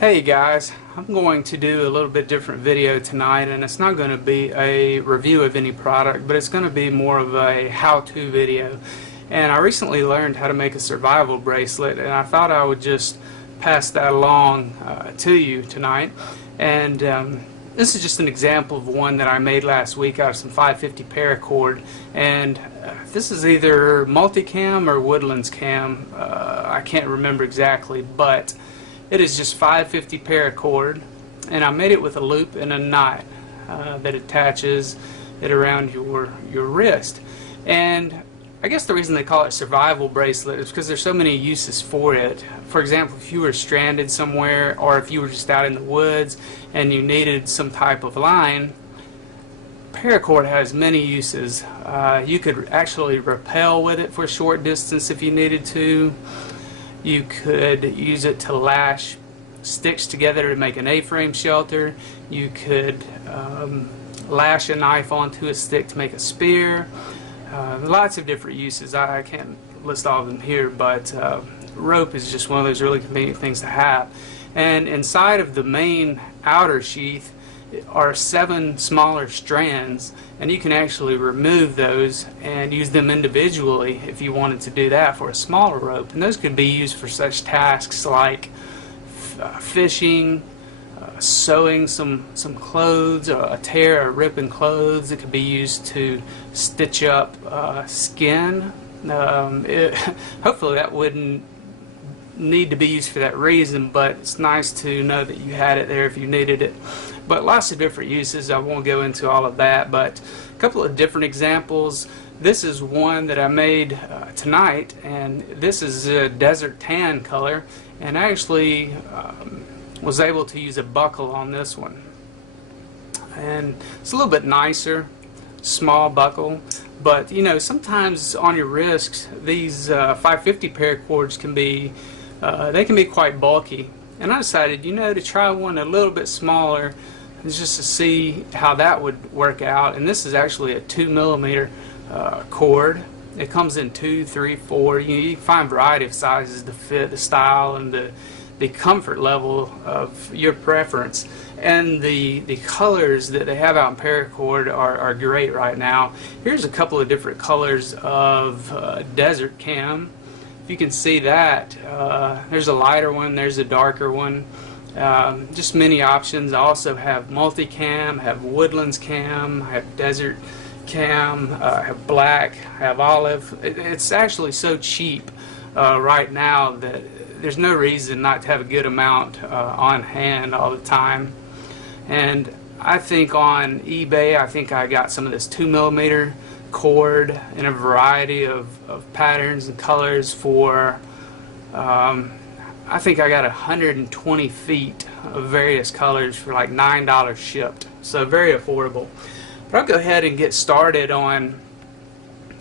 Hey guys, I'm going to do a little bit different video tonight, and it's not going to be a review of any product, but it's going to be more of a how-to video. And I recently learned how to make a survival bracelet, and I thought I would just pass that along to you tonight. And this is just an example of one that I made last week out of some 550 paracord, and this is either multicam or woodlands cam. I can't remember exactly, but it is just 550 paracord, and I made it with a loop and a knot that attaches it around your wrist. And I guess the reason they call it survival bracelet is because there's so many uses for it. For example, if you were stranded somewhere, or if you were just out in the woods and you needed some type of line, paracord has many uses. You could actually rappel with it for a short distance if you needed to. You could use it to lash sticks together to make an A-frame shelter. You could lash a knife onto a stick to make a spear. Lots of different uses. I can't list all of them here, but rope is just one of those really convenient things to have. And inside of the main outer sheath are 7 smaller strands, and you can actually remove those and use them individually if you wanted to do that for a smaller rope. And those could be used for such tasks like fishing, sewing some clothes, a tear or rip in clothes. It could be used to stitch up skin. Hopefully that wouldn't need to be used for that reason, but it's nice to know that you had it there if you needed it. But lots of different uses. I won't go into all of that, but a couple of different examples. This is one that I made tonight, and this is a desert tan color, and I actually was able to use a buckle on this one. And it's a little bit nicer, small buckle, but you know, sometimes on your wrists these 550 paracords can be they can be quite bulky, and I decided, you know, to try one a little bit smaller just to see how that would work out. And this is actually a 2mm cord. It comes in 2, 3, 4. You can find a variety of sizes to fit the style and the comfort level of your preference. And the colors that they have out in paracord are great right now. Here's a couple of different colors of desert cam. If you can see that, there's a lighter one, there's a darker one. Just many options. I also have multicam, have woodlands cam, I have desert cam, I have black, I have olive. It's actually so cheap right now that there's no reason not to have a good amount on hand all the time. And I think on eBay, I think I got some of this 2mm cord in a variety of patterns and colors for I think I got 120 feet of various colors for like $9 shipped, so very affordable. But I'll go ahead and get started on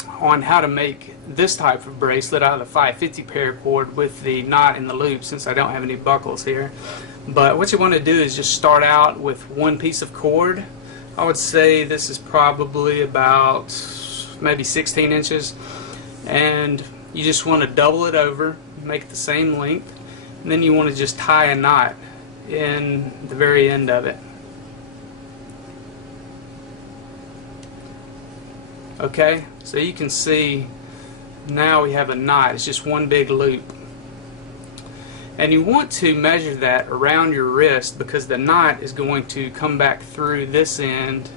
how to make this type of bracelet out of the 550 paracord with the knot in the loop, since I don't have any buckles here. But what you want to do is just start out with one piece of cord. I would say this is probably about maybe 16 inches, and you just want to double it over, make it the same length, and then you want to just tie a knot in the very end of it. Okay, so you can see now we have a knot. It's just one big loop. And you want to measure that around your wrist, because the knot is going to come back through this end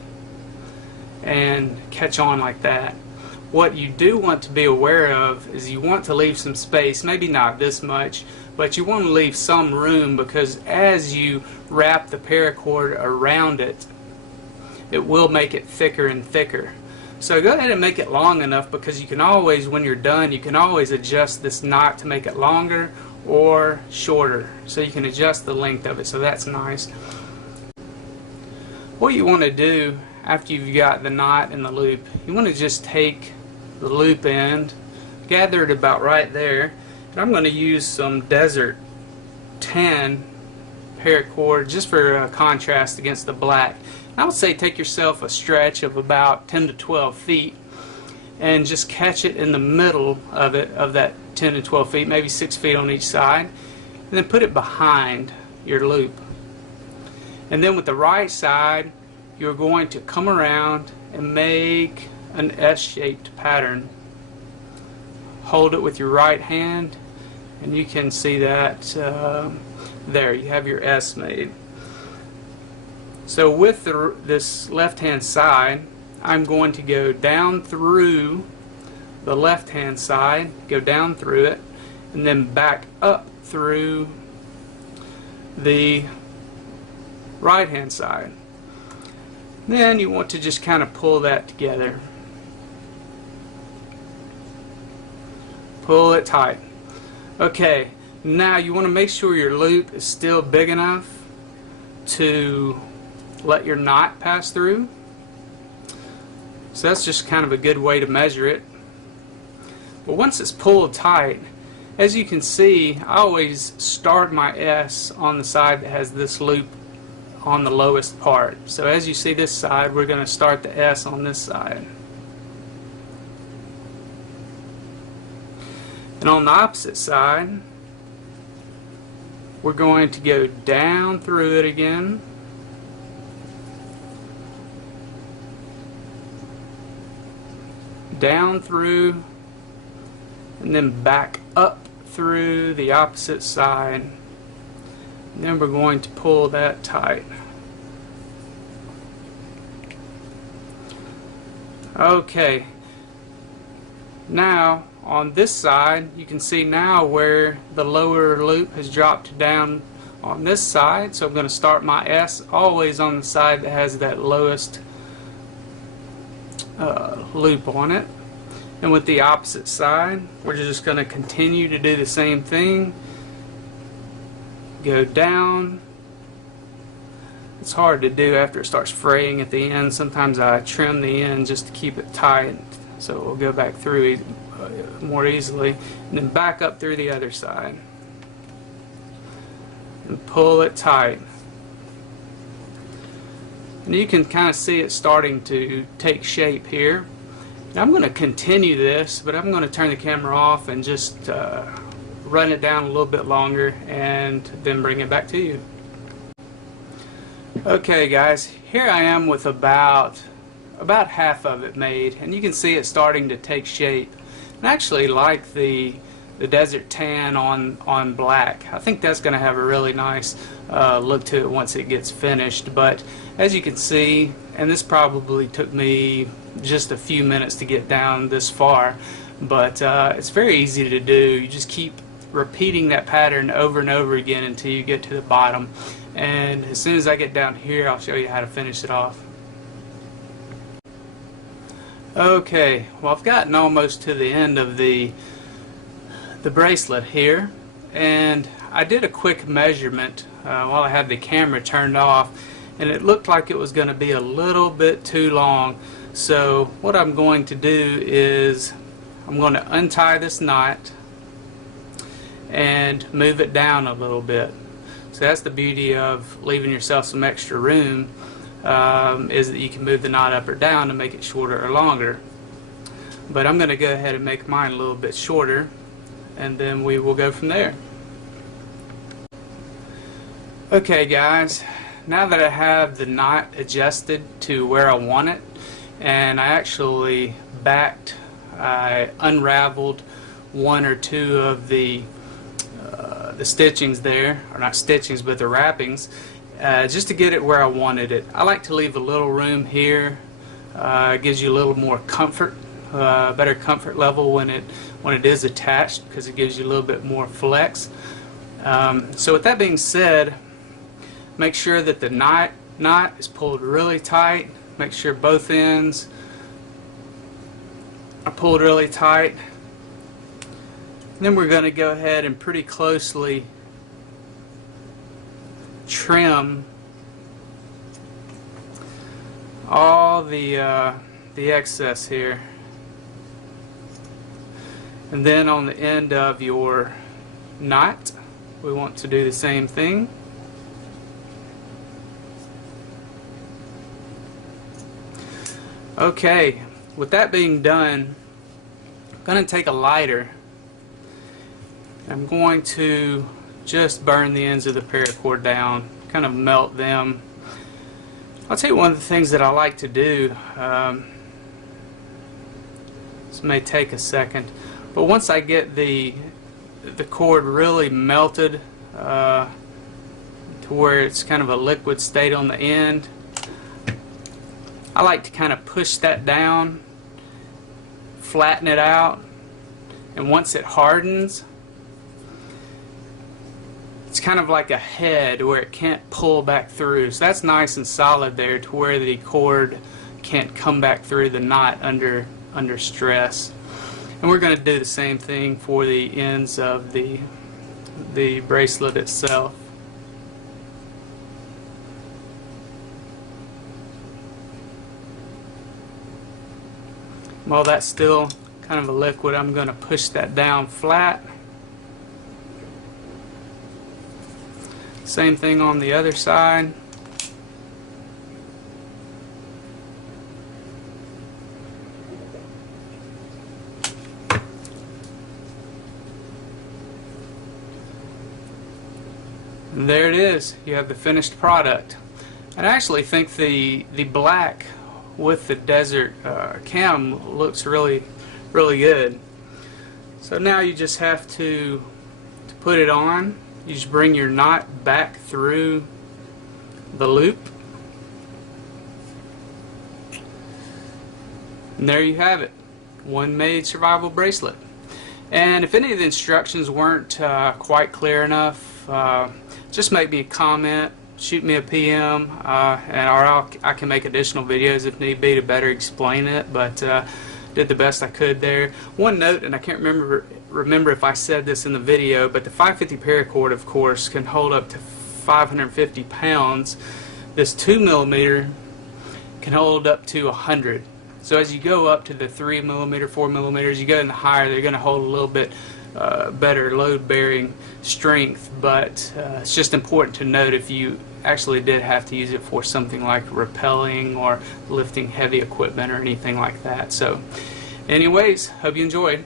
and catch on like that. What you do want to be aware of is you want to leave some space, maybe not this much, but you want to leave some room, because as you wrap the paracord around it, it will make it thicker and thicker. So go ahead and make it long enough, because you can always, when you're done, you can always adjust this knot to make it longer or shorter. So you can adjust the length of it, so that's nice. What you want to do after you've got the knot in the loop, you want to just take the loop end, gather it about right there, and I'm going to use some desert tan paracord just for contrast against the black. I would say take yourself a stretch of about 10 to 12 feet and just catch it in the middle of it, of that 10 to 12 feet, maybe 6 feet on each side, and then put it behind your loop. And then with the right side, you're going to come around and make an S-shaped pattern. Hold it with your right hand, and you can see that there you have your S made. So with this left hand side, I'm going to go down through the left hand side, go down through it, and then back up through the right hand side. Then you want to just kind of pull that together. Pull it tight. Okay, now you want to make sure your loop is still big enough to let your knot pass through. So that's just kind of a good way to measure it. But once it's pulled tight, as you can see, I always start my S on the side that has this loop on the lowest part. So as you see this side, we're going to start the S on this side. And on the opposite side, we're going to go down through it again. Down through, and then back up through the opposite side. And then we're going to pull that tight. Okay, now on this side you can see now where the lower loop has dropped down on this side, so I'm going to start my S always on the side that has that lowest loop on it. And with the opposite side, we're just going to continue to do the same thing. Go down. It's hard to do after it starts fraying at the end. Sometimes I trim the end just to keep it tight so it will go back through more easily. And then back up through the other side. And pull it tight. And you can kind of see it starting to take shape here. Now I'm going to continue this, but I'm going to turn the camera off and just run it down a little bit longer and then bring it back to you. Okay guys, here I am with about half of it made, and you can see it starting to take shape. And I actually like the desert tan on black. I think that's going to have a really nice look to it once it gets finished. But as you can see, and this probably took me just a few minutes to get down this far, but it's very easy to do. You just keep repeating that pattern over and over again until you get to the bottom. And as soon as I get down here, I'll show you how to finish it off. Okay, well, I've gotten almost to the end of the bracelet here, and I did a quick measurement while I had the camera turned off, and it looked like it was going to be a little bit too long. So what I'm going to do is I'm going to untie this knot and move it down a little bit. So that's the beauty of leaving yourself some extra room, is that you can move the knot up or down to make it shorter or longer. But I'm going to go ahead and make mine a little bit shorter, and then we will go from there. Okay guys, now that I have the knot adjusted to where I want it, and I actually I unraveled one or two of the stitchings there, or not stitchings but the wrappings, just to get it where I wanted it. I like to leave a little room here. It gives you a little more comfort, better comfort level when it is attached, because it gives you a little bit more flex. So with that being said, make sure that the knot is pulled really tight. Make sure both ends are pulled really tight. And then we're going to go ahead and pretty closely trim all the excess here. And then on the end of your knot, we want to do the same thing. Okay, with that being done, I'm going to take a lighter. I'm going to just burn the ends of the paracord down, kind of melt them. I'll tell you one of the things that I like to do, this may take a second, but once I get the cord really melted to where it's kind of a liquid state on the end, I like to kind of push that down, flatten it out, and once it hardens, it's kind of like a head where it can't pull back through. So that's nice and solid there to where the cord can't come back through the knot under stress. And we're going to do the same thing for the ends of the bracelet itself. While that's still kind of a liquid, I'm going to push that down flat. Same thing on the other side. And there it is. You have the finished product. And I actually think the black with the desert cam looks really good. So now you just have to put it on. You just bring your knot back through the loop, and there you have it, one made survival bracelet. And if any of the instructions weren't quite clear enough, just make me a comment, shoot me a PM, or I can make additional videos if need be to better explain it, but did the best I could there. One note, and I can't remember if I said this in the video, but the 550 paracord, of course, can hold up to 550 pounds. This 2mm can hold up to 100. So as you go up to the 3mm, 4mm, you go in the higher, they're going to hold a little bit better load-bearing strength. But it's just important to note if you actually did have to use it for something like rappelling or lifting heavy equipment or anything like that. So anyways, hope you enjoyed.